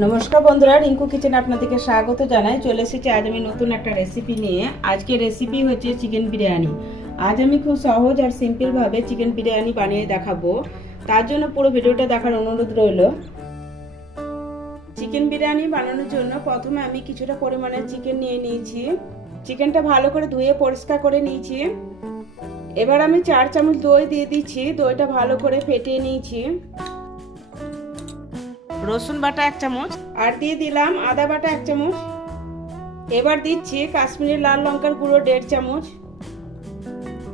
নমস্কার বন্ধুরা, রিঙ্কু কিচেন আপনাদেরকে স্বাগত জানাই। চলে এসেছি আজ আমি নতুন একটা রেসিপি নিয়ে। আজকে রেসিপি হচ্ছে চিকেন বিরিয়ানি। আজ আমি খুব সহজ আর সিম্পল ভাবে চিকেন বিরিয়ানি বানিয়ে দেখাবো। তার জন্য পুরো ভিডিওটা দেখার অনুরোধ রইল। চিকেন বিরিয়ানি বানানোর জন্য প্রথমে আমি কিছুটা পরিমাণে চিকেন নিয়ে নিয়েছি। চিকেনটা ভালো করে ধুয়ে পরিষ্কার করে নিয়েছি। এবার আমি 4 চামচ দই দিয়ে দিচ্ছি। দইটা ভালো করে ফেটিয়ে নিয়েছি। রসুন বাটা 1 চামচ আর দিয়ে দিলাম আদা বাটা 1 চামচ। এবার দিচ্ছি কাশ্মীরি লাল লঙ্কার গুঁড়ো 1.5 চামচ,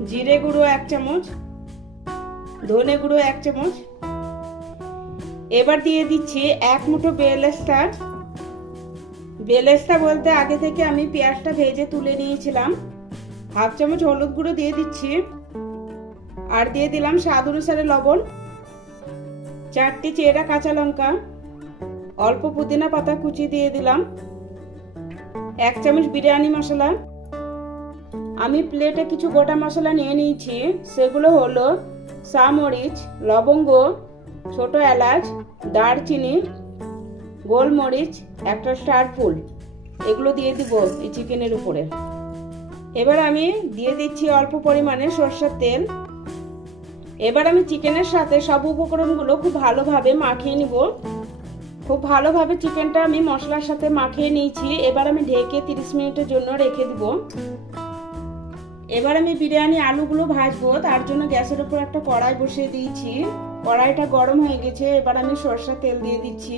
জিরে গুঁড়ো 1 চামচ, ধনে গুঁড়ো 1 চামচ। এবার দিয়ে দিচ্ছি 1 মুঠো বেরেস্তা। বেরেস্তা বলতে আগে থেকে আমি পেঁয়াজটা ভেজে তুলে নিয়েছিলাম। 1/2 চামচ হলুদ গুঁড়ো দিয়ে দিচ্ছি আর দিয়ে দিলাম স্বাদ অনুসারে লবণ, 4টি চেরা কাঁচা লঙ্কা, অল্প পুদিনা পাতা কুচি দিয়ে দিলাম, 1 চামচ বিরিয়ানি মশলা। আমি প্লেটে কিছু গোটা মশলা নিয়ে নিয়েছি। সেগুলো হলো চামরিচ, লবঙ্গ, ছোট এলাচ, দারচিনি, গোলমরিচ, একটা স্টার ফুল। এগুলো দিয়ে দিব এই চিকেনের উপরে। এবার আমি দিয়ে দিচ্ছি অল্প পরিমাণে সরষের তেল। এবার আমি চিকেনের সাথে সব উপকরণগুলো খুব ভালোভাবে মাখিয়ে নিব। খুব ভালোভাবে চিকেনটা আমি মশলার সাথে মাখিয়ে নিয়েছি। এবার আমি ঢেকে 30 মিনিটের জন্য রেখে দিব। এবার আমি বিরিয়ানি আলুগুলো ভাজবো। তার জন্য গ্যাসের উপর একটা কড়াই বসিয়ে দিয়েছি। কড়াইটা গরম হয়ে গেছে। এবার আমি সরষের তেল দিয়ে দিচ্ছি।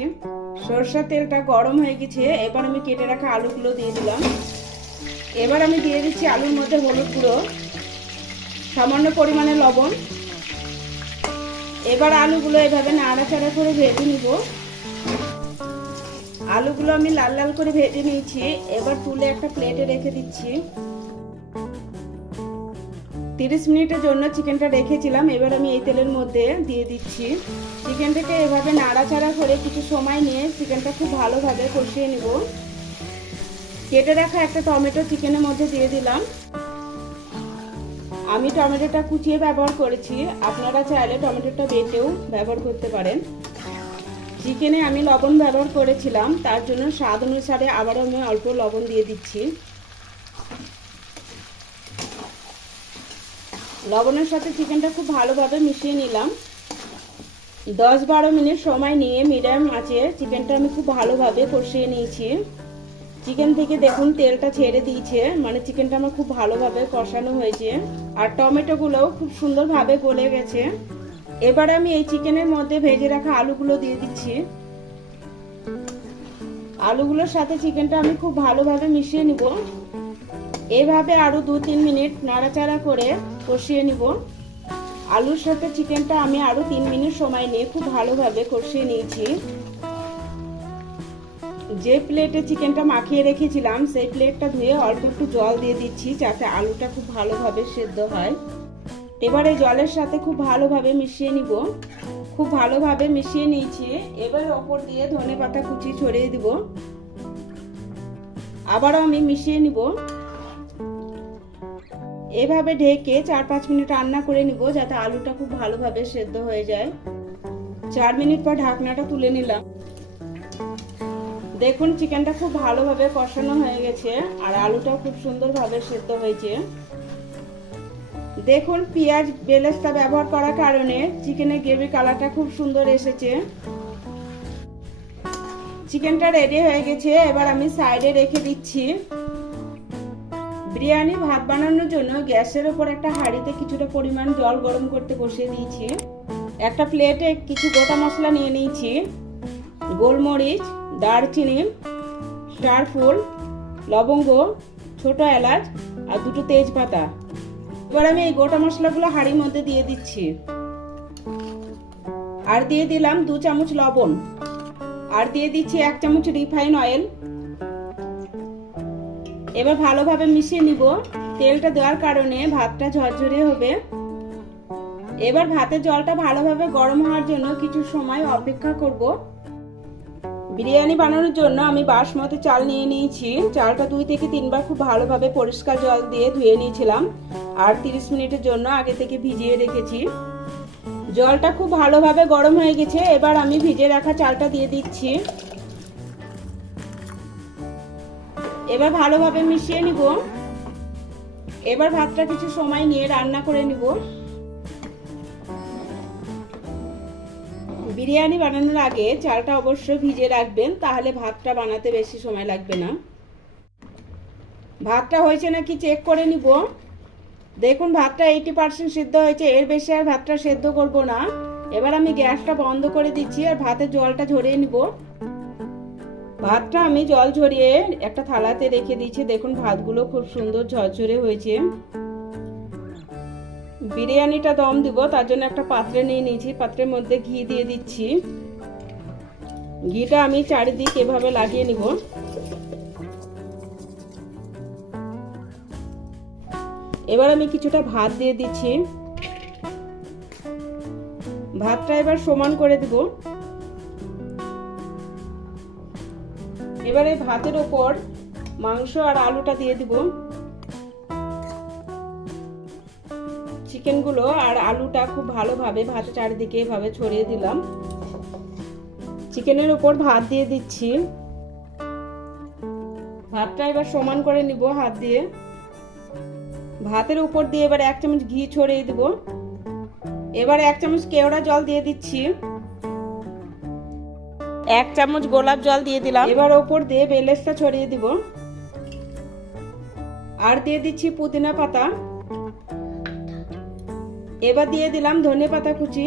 সরষের তেলটা গরম হয়ে গেছে। এবার আমি কেটে রাখা আলুগুলো দিয়ে দিলাম। এবার আমি দিয়ে দিচ্ছি আলুর মধ্যে হলুদ গুঁড়ো, সামান্য পরিমাণে লবণ। এবার আলুগুলো এভাবে নাড়াচাড়া করে ভেজে নিব। আলুগুলো আমি লাল লাল করে ভেজে নিয়েছি। এবার তুলে একটা প্লেটে রেখে দিচ্ছি। 30 মিনিটের জন্য চিকেনটা রেখেছিলাম। এবার আমি এই তেলের মধ্যে দিয়ে দিচ্ছি। চিকেনটাকে এভাবে নাড়াচাড়া করে কিছু সময় নিয়ে চিকেনটা খুব ভালোভাবে কষিয়ে নিব। কেটে রাখা একটা টমেটো চিকেনের মধ্যে দিয়ে দিলাম। আমি টমেটোটা কুচিয়ে ব্যবহার করেছি। আপনারা চাইলে টমেটোটা বেটেও ব্যবহার করতে পারেন। চিকেনে আমি লবণ ব্যবহার করেছিলাম, তার জন্য স্বাদ অনুসারে আবারও আমি অল্প লবণ দিয়ে দিচ্ছি। লবণের সাথে চিকেনটা খুব ভালোভাবে মিশিয়ে নিলাম। 10-12 মিনিট সময় নিয়ে মিডিয়াম আঁচে চিকেনটা আমি খুব ভালোভাবে কষিয়ে নিয়েছি। চিকেন থেকে দেখুন তেলটা ছেড়ে দিয়েছে, মানে চিকেনটা আমার খুব ভালোভাবে কষানো হয়েছে আর টমেটোগুলোও খুব সুন্দরভাবে গলে গেছে। এবার আমি এই চিকেনের মধ্যে ভেজে রাখা আলুগুলো দিয়ে দিচ্ছি। আলুগুলোর সাথে চিকেনটা আমি খুব ভালোভাবে মিশিয়ে নিব। এভাবে আরো 2-3 মিনিট নাড়াচাড়া করে কষিয়ে নিব। আলুর সাথে চিকেনটা আমি আরো 3 মিনিট সময় নিয়ে খুব ভালোভাবে কষিয়ে নিয়েছি। যে প্লেটে চিকেনটা মাখিয়ে রেখেছিলাম সেই প্লেটটা ধুয়ে অল্প একটু জল দিয়ে দিচ্ছি, যাতে আলুটা খুব ভালোভাবে সেদ্ধ হয়। এবার এই জলের সাথে খুব ভালোভাবে মিশিয়ে নিব। খুব ভালোভাবে মিশিয়ে নিয়েছি। এবার ওপর দিয়ে ধনেপাতা কুচি ছড়িয়ে দিব। আবারও আমি মিশিয়ে নিব। এভাবে ঢেকে 4-5 মিনিট রান্না করে নিব, যাতে আলুটা খুব ভালোভাবে সেদ্ধ হয়ে যায়। 4 মিনিট পর ঢাকনাটা তুলে নিলাম। দেখুন চিকেনটা খুব ভালোভাবে কষানো হয়ে গেছে আর আলুটাও খুব সুন্দরভাবে সেদ্ধ হয়েছে। দেখুন পেঁয়াজ বেরেস্তা ব্যবহার করার কারণে চিকেনের গ্রেভি কালারটা খুব সুন্দর এসেছে। চিকেনটা রেডি হয়ে গেছে। এবার আমি সাইডে রেখে দিচ্ছি। বিরিয়ানি ভাত বানানোর জন্য গ্যাসের উপর একটা হাঁড়িতে কিছুটা পরিমাণ জল গরম করতে বসিয়ে দিয়েছি। একটা প্লেটে কিছু গোটা মশলা নিয়ে নিয়েছি। গোলমরিচ, দারচিনি, স্টার ফুল, লবঙ্গ, ছোট এলাচ আর 2টো তেজপাতা। এবার আমি এই গোটা মশলাগুলো হাঁড়ির মধ্যে দিয়ে দিচ্ছি। আর দিয়ে দিলাম 2 চামচ লবণ আর দিয়ে দিচ্ছি 1 চামচ রিফাইন অয়েল। এবার ভালোভাবে মিশিয়ে নিব। তেলটা দেওয়ার কারণে ভাতটা ঝরঝরে হবে। এবার ভাতের জলটা ভালোভাবে গরম হওয়ার জন্য কিছু সময় অপেক্ষা করব। বিরিয়ানি বানানোর জন্য আমি বাসমতি চাল নিয়ে নিয়েছি। চালটা 2 থেকে 3 বার খুব ভালোভাবে পরিষ্কার জল দিয়ে ধুয়ে নিয়েছিলাম আর 30 মিনিটের জন্য আগে থেকে ভিজিয়ে রেখেছি। জলটা খুব ভালোভাবে গরম হয়ে গেছে। এবার আমি ভিজে রাখা চালটা দিয়ে দিচ্ছি। এবার ভালোভাবে মিশিয়ে নিব। এবার ভাতটা কিছু সময় নিয়ে রান্না করে নিব। বিরিয়ানি বানানোর আগে চালটা অবশ্যই ভিজিয়ে রাখবেন, তাহলে ভাতটা বানাতে বেশি সময় লাগবে না। ভাতটা হয়েছে নাকি চেক করে নিব। দেখুন ভাতটা 80% সিদ্ধ হয়েছে, এর বেশি আর ভাতটা সেদ্ধ করব না। এবার আমি গ্যাসটা বন্ধ করে দিচ্ছি আর ভাতের জলটা ঝরিয়ে নিব। ভাতটা আমি জল ঝরিয়ে একটা থালাতে রেখে দিচ্ছি। দেখুন ভাতগুলো খুব সুন্দর ঝরঝরে হয়েছে। বিরিয়ানিটা দম দিব, তার জন্য একটা পাত্রে নিয়ে নিয়েছি। পাত্রের মধ্যে ঘি দিয়ে দিচ্ছি। ঘিটা আমি চারিদিক এভাবে লাগিয়ে নিব। এবার আমি কিছুটা ভাত দিয়ে দিচ্ছি। ভাতটা এবার সমান করে দিব। এবারে ভাতের ওপর মাংস আর আলুটা দিয়ে দিব। চিকেনগুলো আর আলুটা খুব ভালোভাবে ভাতের চারিদিকে এভাবে ছড়িয়ে দিলাম। চিকেনের উপর ভাত দিয়ে দিচ্ছি। ভাতটা এবার সমান করে নিব হাত দিয়ে। ভাতের উপর দিয়ে এবার 1 চামচ ঘি ছড়িয়ে দিব। এবার 1 চামচ কেওড়া জল দিয়ে দিচ্ছি। 1 চামচ গোলাপ জল দিয়ে দিলাম। এবার উপর দিয়ে বেলেস্তা ছড়িয়ে দিব। আর দিয়ে দিচ্ছি পুদিনা পাতা। এবার দিয়ে দিলাম ধনে পাতা কুচি।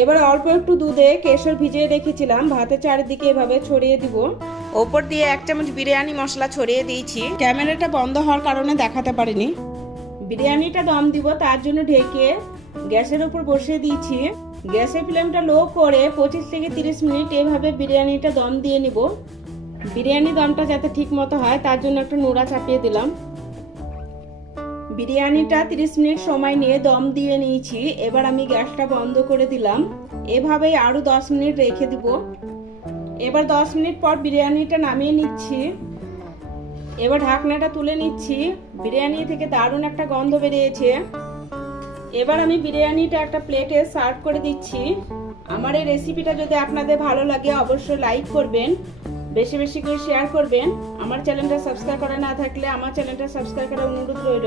এবার অল্প একটু দুধে কেশর ভিজিয়ে রেখেছিলাম ভাতের চারিদিকে এভাবে ছড়িয়ে দিব। ওপর দিয়ে 1 চামচ বিরিয়ানি মশলা ছড়িয়ে দিয়েছি। ক্যামেরাটা বন্ধ হওয়ার কারণে দেখাতে পারিনি। বিরিয়ানিটা দম দিব, তার জন্য ঢেকে গ্যাসের উপর বসিয়ে দিয়েছি। গ্যাসের ফ্লেমটা লো করে 25 থেকে 30 মিনিট এভাবে বিরিয়ানিটা দম দিয়ে নিব। বিরিয়ানি দমটা যাতে ঠিক মতো হয় তার জন্য একটা নোড়া চাপিয়ে দিলাম। বিরিয়ানিটা 30 মিনিট সময় নিয়ে দম দিয়ে নিয়েছি। এবার আমি গ্যাসটা বন্ধ করে দিলাম। এভাবেই আরো 10 মিনিট রেখে দিব। এবার 10 মিনিট পর বিরিয়ানিটা নামিয়ে নিচ্ছি। এবার ঢাকনাটা তুলে নিচ্ছি। বিরিয়ানি থেকে দারুণ একটা গন্ধ বেরিয়েছে। এবার আমি বিরিয়ানিটা একটা প্লেটে সার্ভ করে দিচ্ছি। আমার এই রেসিপিটা যদি আপনাদের ভালো লাগে অবশ্যই লাইক করবেন, বেশি বেশি করে শেয়ার করবেন। আমার চ্যানেলটা সাবস্ক্রাইব করা না থাকলে আমার চ্যানেলটা সাবস্ক্রাইব করার অনুরোধ রইল।